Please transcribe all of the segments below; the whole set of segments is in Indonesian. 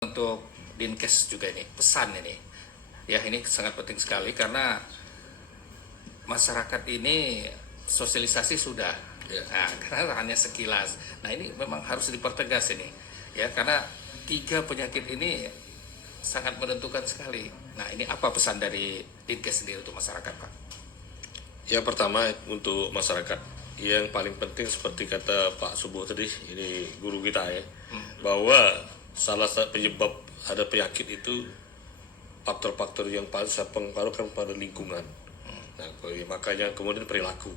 Untuk Dinkes juga ini pesan ini ya, ini sangat penting sekali karena masyarakat ini sosialisasi sudah ya. Nah, karena hanya sekilas. Nah, ini memang harus dipertegas ini ya, karena 3 penyakit ini sangat menentukan sekali. Nah, ini apa pesan dari Dinkes sendiri untuk masyarakat, Pak? Yang pertama untuk masyarakat, yang paling penting seperti kata Pak Subuh tadi, ini guru kita ya, bahwa salah satu penyebab ada penyakit itu faktor-faktor yang paling berpengaruh kan pada lingkungan. Nah, makanya kemudian perilaku.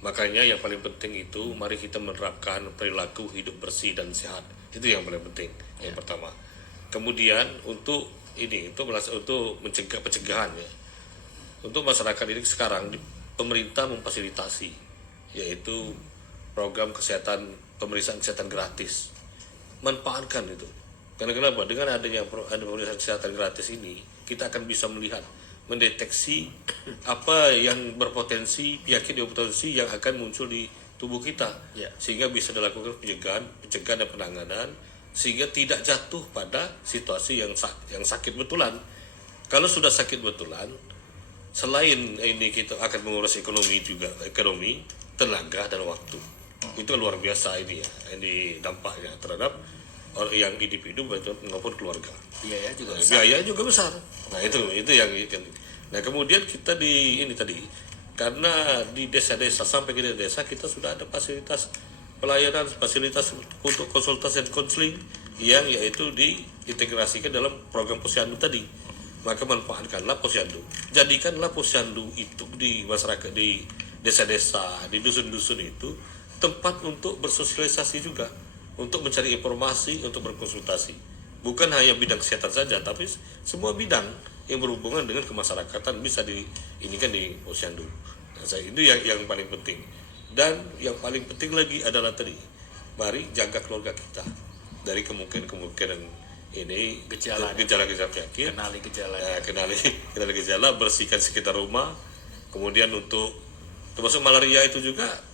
Makanya yang paling penting itu mari kita menerapkan perilaku hidup bersih dan sehat. Itu yang paling penting. Yang pertama. Kemudian untuk mencegah pencegahan ya. Untuk masyarakat ini sekarang pemerintah memfasilitasi yaitu program pemeriksaan kesehatan gratis. Manfaatkan itu. Karena kenapa? Dengan adanya pemeriksaan kesehatan gratis ini, kita akan bisa melihat, mendeteksi apa yang berpotensi, penyakit yang akan muncul di tubuh kita, sehingga bisa dilakukan pencegahan dan penanganan, sehingga tidak jatuh pada situasi yang sakit betulan. Kalau sudah sakit betulan, selain ini kita akan mengurus ekonomi, tenaga dan waktu. Itu luar biasa ini ya, ini dampaknya terhadap yang individu maupun keluarga. Biaya juga besar. Nah, itu yang. Nah, kemudian kita karena di desa-desa sampai ke desa kita sudah ada fasilitas pelayanan, fasilitas untuk konsultasi dan konseling yang yaitu diintegrasikan dalam program Posyandu tadi. Maka manfaatkanlah Posyandu. Jadikanlah Posyandu itu di masyarakat, di desa-desa, di dusun-dusun itu tempat untuk bersosialisasi juga, untuk mencari informasi, untuk berkonsultasi. Bukan hanya bidang kesehatan saja, tapi semua bidang yang berhubungan dengan kemasyarakatan bisa di Posyandu. Nah, itu yang paling penting. Dan yang paling penting lagi adalah mari jaga keluarga kita dari kemungkinan ini gejala penyakit. Kenali gejala, bersihkan sekitar rumah. Kemudian untuk termasuk malaria itu juga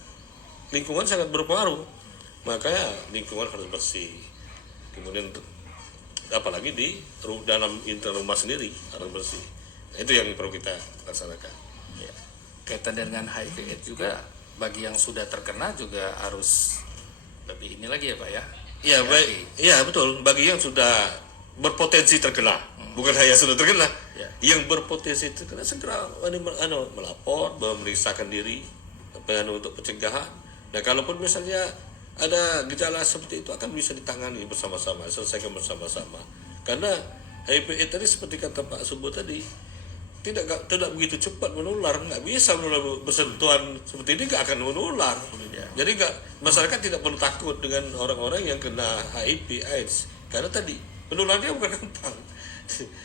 lingkungan sangat berpengaruh. Makanya lingkungan harus bersih. Kemudian apalagi di dalam internal rumah sendiri harus bersih. Nah, itu yang perlu kita laksanakan. Ya. Kaitan dengan HIV/AIDS juga bagi yang sudah terkena juga harus lebih ini lagi ya, Pak ya. Ya, baik. Ya, betul. Bagi yang sudah berpotensi terkena, bukan hanya sudah terkena, yang berpotensi terkena segera melapor, memeriksakan diri untuk pencegahan. Nah, kalaupun misalnya ada gejala seperti itu akan bisa ditangani bersama-sama, selesaikan bersama-sama. Karena HIV tadi seperti kata Pak Subuh tadi, tidak begitu cepat menular, nggak bisa menular bersentuhan seperti ini, nggak akan menular. Jadi masyarakat tidak perlu takut dengan orang-orang yang kena HIV/AIDS, karena tadi penularannya bukan gampang.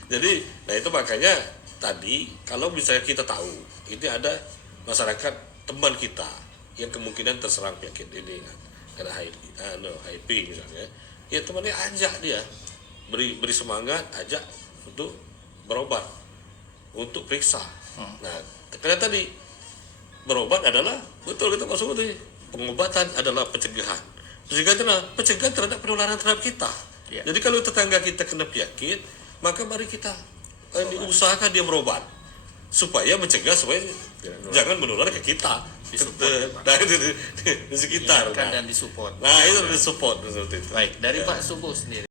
Jadi, nah itu makanya tadi kalau misalnya kita tahu ini ada masyarakat teman kita yang kemungkinan terserang penyakit ini, karena HIV misalnya, ya temannya ajak dia, beri semangat, ajak untuk berobat, untuk periksa. Nah, karena tadi berobat adalah betul kata Pak Subuh tadi, pengobatan adalah pencegahan. Pencegahan terhadap penularan terhadap kita. Jadi kalau tetangga kita kena penyakit, maka mari kita usahakan dia berobat supaya mencegah supaya jangan menular ke kita. Di sekitar dan disupport. Nah, itu disupport seperti itu. Baik, dari Pak Subuh sendiri.